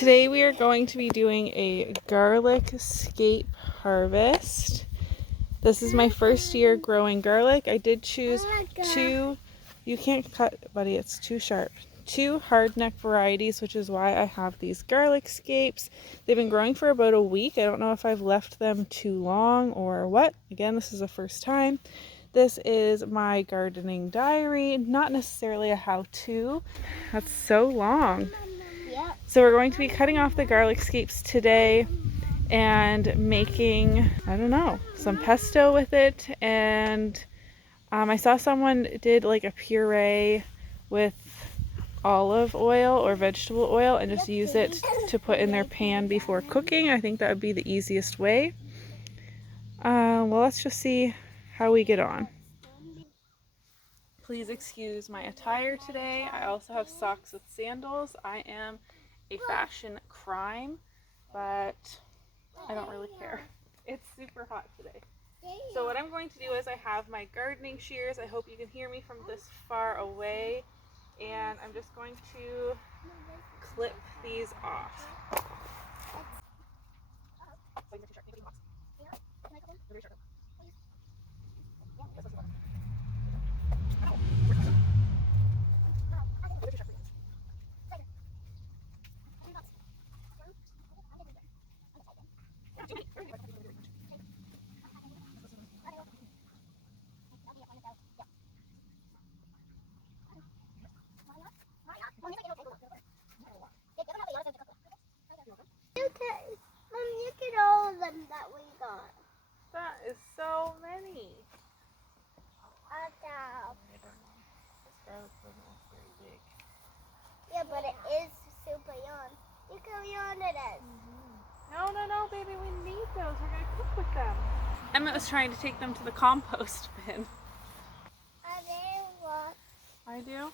Today we are going to be doing a garlic scape harvest. This is my first year growing garlic. I did choose two, you can't cut, buddy, it's too sharp. Two hardneck varieties, which is why I have these garlic scapes. They've been growing for about a week. I don't know if I've left them too long or what. Again, this is the first time. This is my gardening diary, not necessarily a how-to. That's so long. So we're going to be cutting off the garlic scapes today and making, I don't know, some pesto with it. And I saw someone did like a puree with olive oil or vegetable oil and just use it to put in their pan before cooking. I think that would be the easiest way. Well, let's just see how we get on. Please excuse my attire today. I also have socks with sandals. I am a fashion crime, but I don't really care. It's super hot today. So what I'm going to do is I have my gardening shears. I hope you can hear me from this far away. And I'm just going to clip these off. Look at all of them that we got. That is so many. Yeah, but it is super young. Look how young it is. No, baby, we need those. We're going to cook with them. Emmett was trying to take them to the compost bin. I do?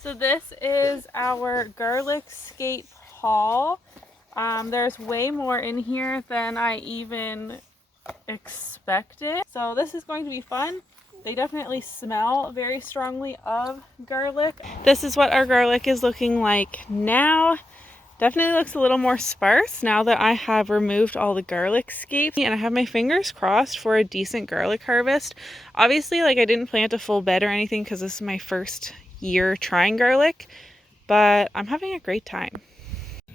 So this is our garlic scape haul. There's way more in here than I even expected. So this is going to be fun. They definitely smell very strongly of garlic. This is what our garlic is looking like now. Definitely looks a little more sparse now that I have removed all the garlic scapes, and I have my fingers crossed for a decent garlic harvest. Obviously, like, I didn't plant a full bed or anything because this is my first year trying garlic, but I'm having a great time.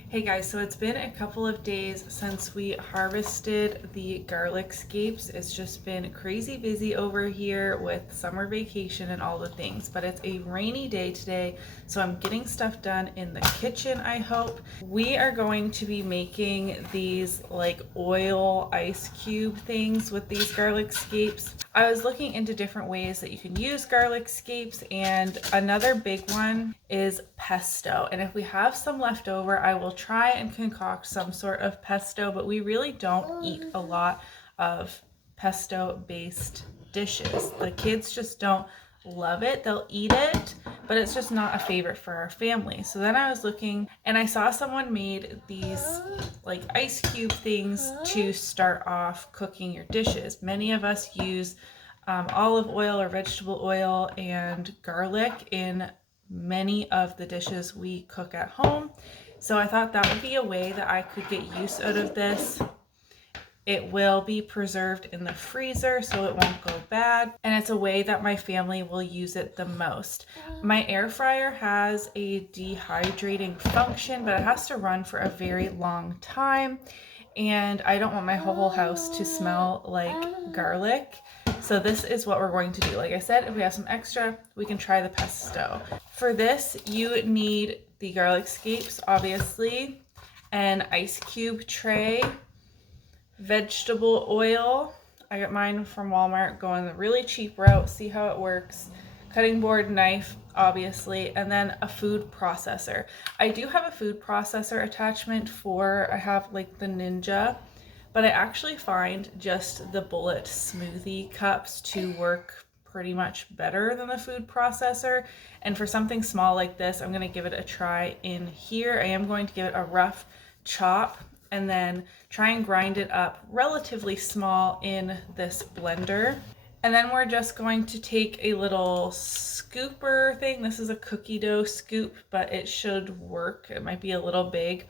Hey guys, so it's been a couple of days since we harvested the garlic scapes. It's just been crazy busy over here with summer vacation and all the things, but it's a rainy day today, so I'm getting stuff done in the kitchen, I hope. We are going to be making these like oil ice cube things with these garlic scapes. I was looking into different ways that you can use garlic scapes, and another big one is pesto. And if we have some left over, I will try and concoct some sort of pesto, but we really don't eat a lot of pesto based dishes. The kids just don't love it. They'll eat it, but it's just not a favorite for our family. So then I was looking and I saw someone made these like ice cube things to start off cooking your dishes. Many of us use olive oil or vegetable oil and garlic in many of the dishes we cook at home. So I thought that would be a way that I could get use out of this. It will be preserved in the freezer so it won't go bad, and it's a way that my family will use it the most. My air fryer has a dehydrating function, but it has to run for a very long time, and I don't want my whole house to smell like garlic. So this is what we're going to do. Like I said, if we have some extra, we can try the pesto. For this, you need the garlic scapes, obviously, an ice cube tray, vegetable oil. I got mine from Walmart, going the really cheap route, see how it works. Cutting board, knife, obviously, and then a food processor. I do have a food processor attachment I have like the Ninja, but I actually find just the Bullet smoothie cups to work pretty much better than the food processor. And for something small like this, I'm going to give it a try in here. I am going to give it a rough chop and then try and grind it up relatively small in this blender. And then we're just going to take a little scooper thing. This is a cookie dough scoop, but it should work. It might be a little big.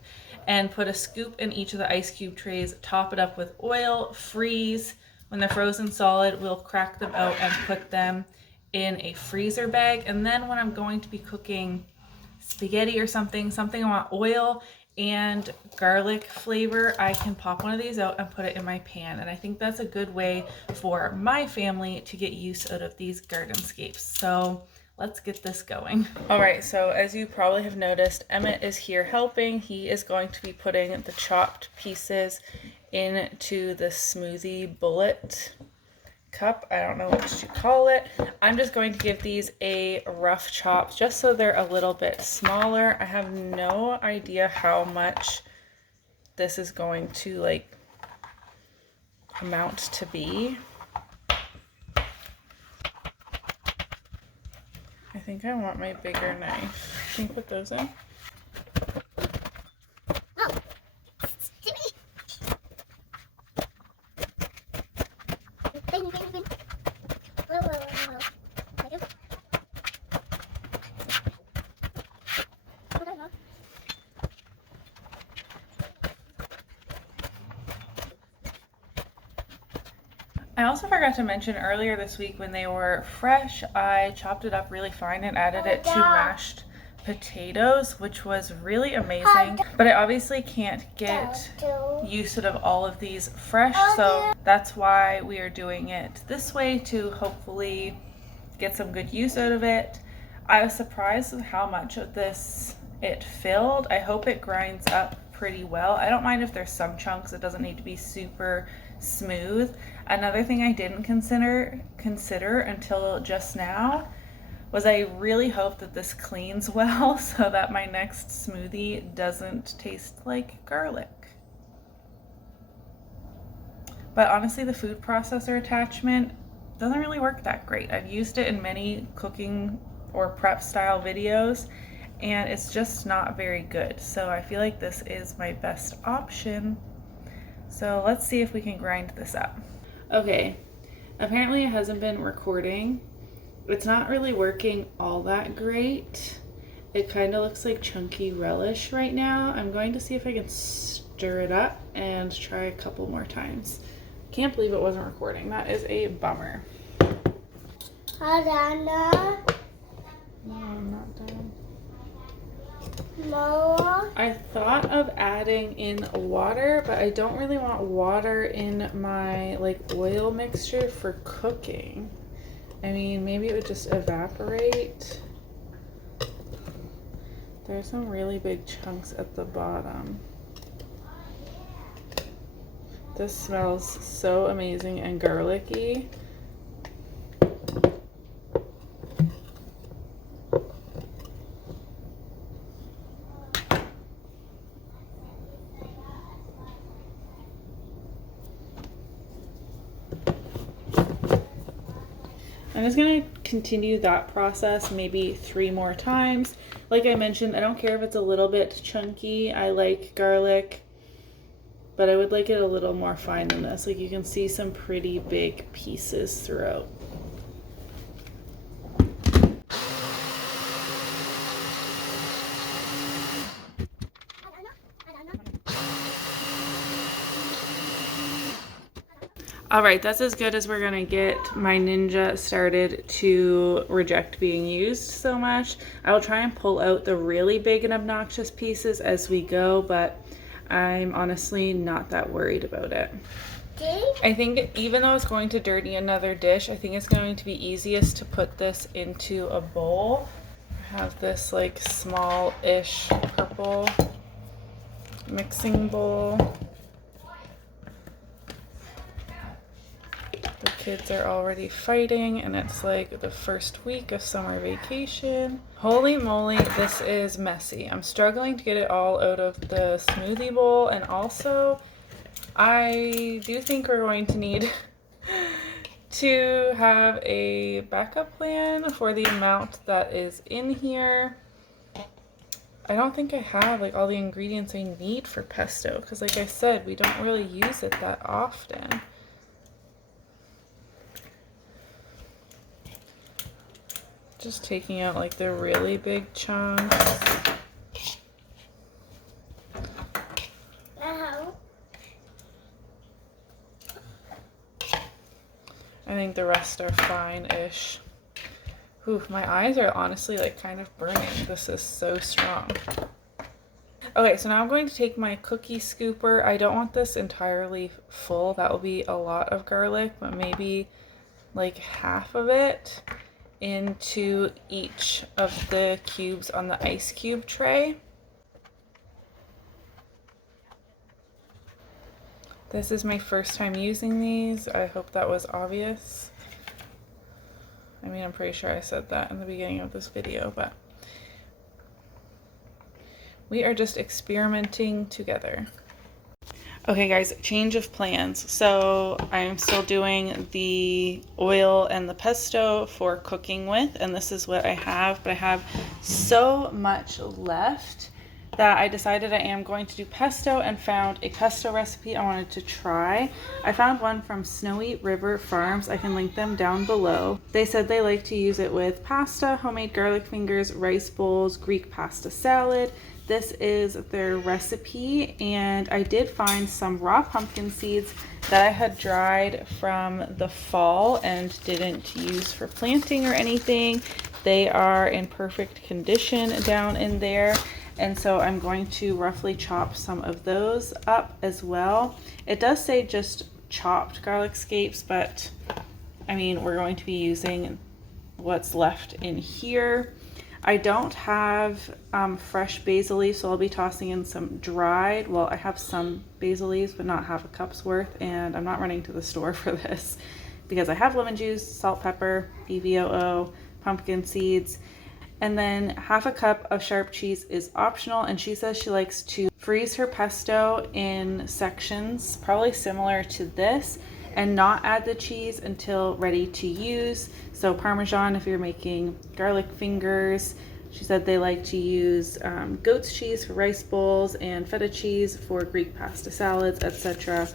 And put a scoop in each of the ice cube trays, top it up with oil, freeze. When they're frozen solid, we'll crack them out and put them in a freezer bag. And then when I'm going to be cooking spaghetti or something I want oil and garlic flavor, I can pop one of these out and put it in my pan. And I think that's a good way for my family to get use out of these garden scapes. So let's get this going. All right, so as you probably have noticed, Emmett is here helping. He is going to be putting the chopped pieces into the smoothie bullet cup. I don't know what to call it. I'm just going to give these a rough chop just so they're a little bit smaller. I have no idea how much this is going to like amount to be. I think I want my bigger knife. Can you put those in? I also forgot to mention earlier this week when they were fresh, I chopped it up really fine and added it to mashed potatoes, which was really amazing. But I obviously can't get use of all of these fresh, so that's why we are doing it this way to hopefully get some good use out of it. I was surprised with how much of this it filled. I hope it grinds up pretty well. I don't mind if there's some chunks. It doesn't need to be super smooth. Another thing I didn't consider until just now was I really hope that this cleans well so that my next smoothie doesn't taste like garlic. But honestly, the food processor attachment doesn't really work that great. I've used it in many cooking or prep style videos and it's just not very good. So I feel like this is my best option. So let's see if we can grind this up. Okay, apparently it hasn't been recording. It's not really working all that great. It kind of looks like chunky relish right now. I'm going to see if I can stir it up and try a couple more times. Can't believe it wasn't recording. That is a bummer. Anna. No, I'm not done. No. I thought of adding in water, but I don't really want water in my like oil mixture for cooking. I mean, maybe it would just evaporate. There's some really big chunks at the bottom. This smells so amazing and garlicky. I'm just gonna continue that process maybe 3 more times. Like I mentioned, I don't care if it's a little bit chunky. I like garlic, but I would like it a little more fine than this. Like you can see some pretty big pieces throughout. All right, that's as good as we're gonna get. My Ninja started to reject being used so much. I will try and pull out the really big and obnoxious pieces as we go, but I'm honestly not that worried about it. I think even though it's going to dirty another dish, I think it's going to be easiest to put this into a bowl. I have this like small-ish purple mixing bowl. The kids are already fighting and it's like the first week of summer vacation. Holy moly, this is messy. I'm struggling to get it all out of the smoothie bowl, and also I do think we're going to need to have a backup plan for the amount that is in here. I don't think I have like all the ingredients I need for pesto because like I said, we don't really use it that often. Just taking out like the really big chunks. I think the rest are fine-ish. Ooh, my eyes are honestly like kind of burning. This is so strong. Okay, so now I'm going to take my cookie scooper. I don't want this entirely full. That will be a lot of garlic, but maybe like half of it into each of the cubes on the ice cube tray. This is my first time using these. I hope that was obvious. I mean, I'm pretty sure I said that in the beginning of this video, but we are just experimenting together. Okay guys, change of plans. So I'm still doing the oil and the pesto for cooking with, and this is what I have, but I have so much left that I decided I am going to do pesto and found a pesto recipe I wanted to try. I found one from Snowy River Farms. I can link them down below. They said they like to use it with pasta, homemade garlic fingers, rice bowls, Greek pasta salad. This is their recipe, and I did find some raw pumpkin seeds that I had dried from the fall and didn't use for planting or anything. They are in perfect condition down in there. And so I'm going to roughly chop some of those up as well. It does say just chopped garlic scapes, but I mean, we're going to be using what's left in here. I don't have fresh basil leaves, so I'll be tossing in some dried. Well, I have some basil leaves, but not half a cup's worth, and I'm not running to the store for this because I have lemon juice, salt, pepper, EVOO, pumpkin seeds, and then half a cup of sharp cheese is optional, and she says she likes to freeze her pesto in sections, probably similar to this, and not add the cheese until ready to use. So Parmesan if you're making garlic fingers. She said they like to use goat's cheese for rice bowls and feta cheese for Greek pasta salads, etc.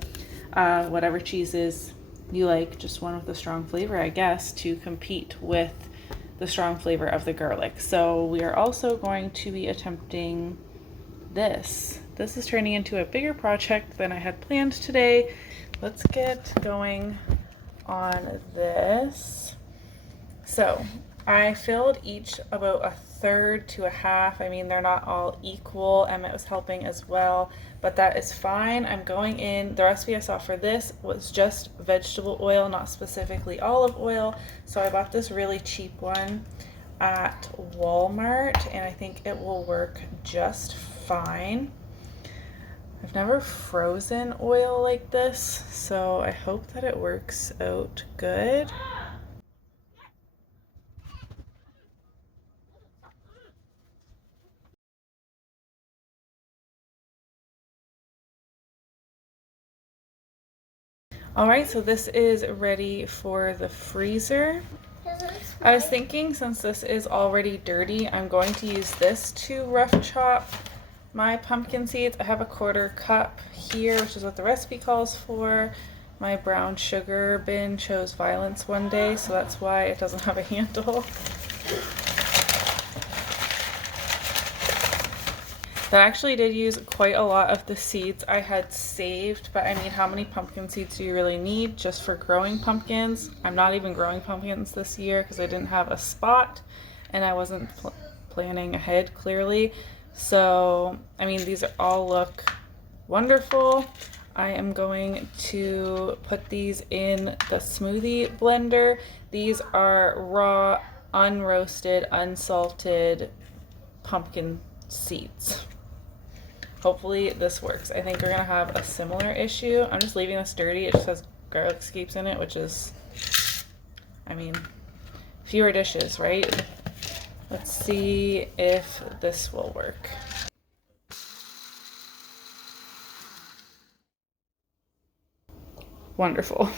Whatever cheeses you like, just one with a strong flavor, I guess, to compete with the strong flavor of the garlic. So we are also going to be attempting this. This is turning into a bigger project than I had planned today. Let's get going on this. So I filled each about a third to a half. I mean, they're not all equal. Emmett was helping as well, but that is fine. I'm going in, the recipe I saw for this was just vegetable oil, not specifically olive oil. So I bought this really cheap one at Walmart, and I think it will work just fine. I've never frozen oil like this, so I hope that it works out good. All right, so this is ready for the freezer. I was thinking, since this is already dirty, I'm going to use this to rough chop my pumpkin seeds. I have a 1/4 cup here, which is what the recipe calls for. My brown sugar bin chose violence one day, so that's why it doesn't have a handle. That actually did use quite a lot of the seeds I had saved, but I mean, how many pumpkin seeds do you really need just for growing pumpkins? I'm not even growing pumpkins this year because I didn't have a spot and I wasn't planning ahead clearly. So, I mean, these all look wonderful. I am going to put these in the smoothie blender. These are raw, unroasted, unsalted pumpkin seeds. Hopefully this works. I think we're gonna have a similar issue. I'm just leaving this dirty. It just has garlic scapes in it, which is, I mean, fewer dishes, right? Let's see if this will work. Wonderful.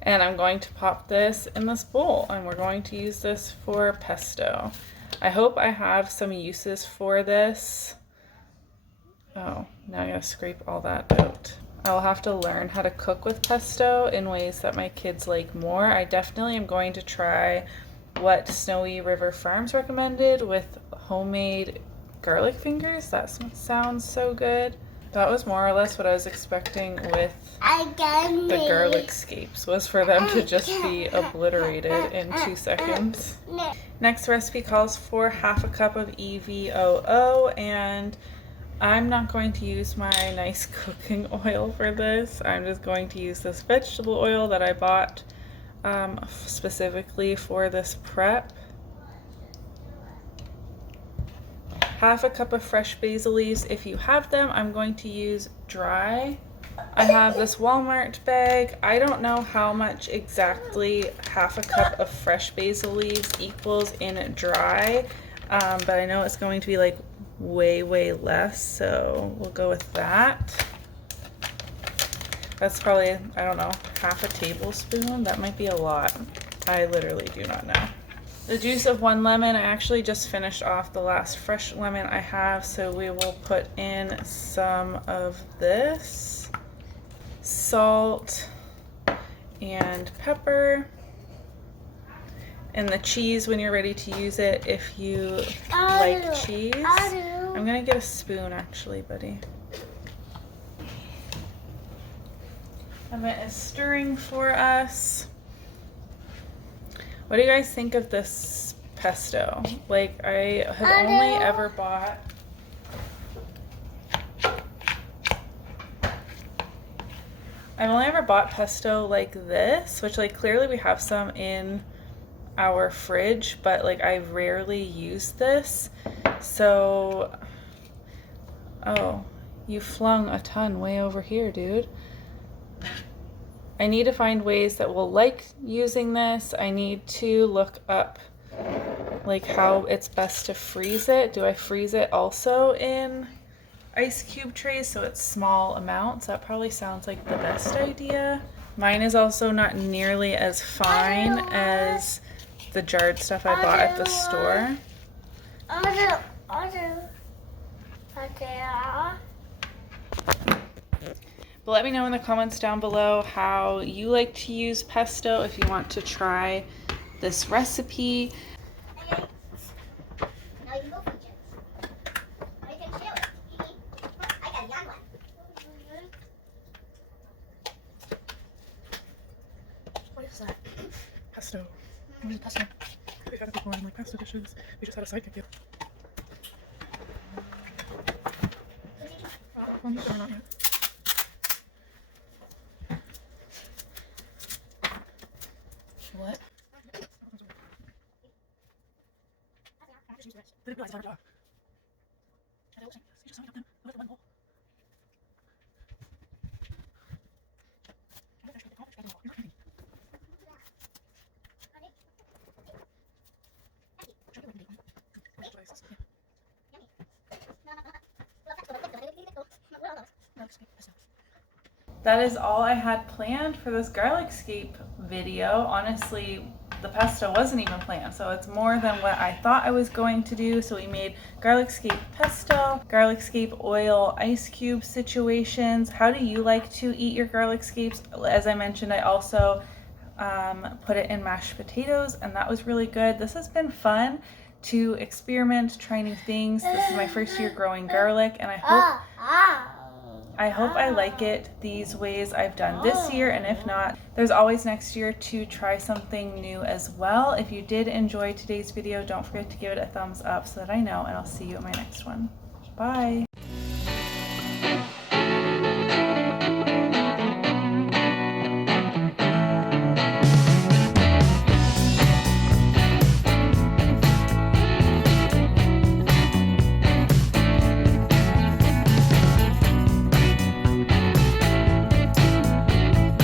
And I'm going to pop this in this bowl, and we're going to use this for pesto. I hope I have some uses for this. Oh, now I gotta scrape all that out. I'll have to learn how to cook with pesto in ways that my kids like more. I definitely am going to try what Snowy River Farms recommended with homemade garlic fingers. That sounds so good. That was more or less what I was expecting with the garlic scapes, was for them to just be obliterated in 2 seconds. Next recipe calls for half a cup of EVOO, and I'm not going to use my nice cooking oil for this. I'm just going to use this vegetable oil that I bought specifically for this prep. Half a cup of fresh basil leaves if you have them. I'm going to use dry. I have this Walmart bag. I don't know how much exactly half a cup of fresh basil leaves equals in dry, but I know it's going to be like way less, so we'll go with that. That's probably, I don't know, half a tablespoon. That might be a lot. I literally do not know. The juice of 1 lemon. I actually just finished off the last fresh lemon I have, so we will put in some of this. Salt and pepper. And the cheese when you're ready to use it, if you like cheese. I'm gonna get a spoon actually, buddy. Emma is stirring for us. What do you guys think of this pesto? Like, I have only ever bought pesto like this, which like clearly we have some in our fridge, but like I rarely use this. So, oh, you flung a ton way over here, dude. I need to find ways that will like using this. I need to look up like how it's best to freeze it. Do I freeze it also in ice cube trays so it's small amounts? That probably sounds like the best idea. Mine is also not nearly as fine as the jarred stuff I bought at the store. But let me know in the comments down below how you like to use pesto if you want to try this recipe. What is that? Pesto. What is pesto? We've had it before in like pasta dishes. We just had a sidekick yet. Or not yet. What? Didn't realize it's our job. You just signed up then. Look at one bowl. You're crazy. That is all I had planned for this garlic scape video. Honestly, the pesto wasn't even planned, so it's more than what I thought I was going to do. So we made garlic scape pesto, garlic scape oil ice cube situations. How do you like to eat your garlic scapes? As I mentioned, I also put it in mashed potatoes, and that was really good. This has been fun to experiment, try new things. This is my first year growing garlic, and I hope I like it these ways I've done this year, and if not, there's always next year to try something new as well. If you did enjoy today's video, don't forget to give it a thumbs up so that I know, and I'll see you in my next one. Bye!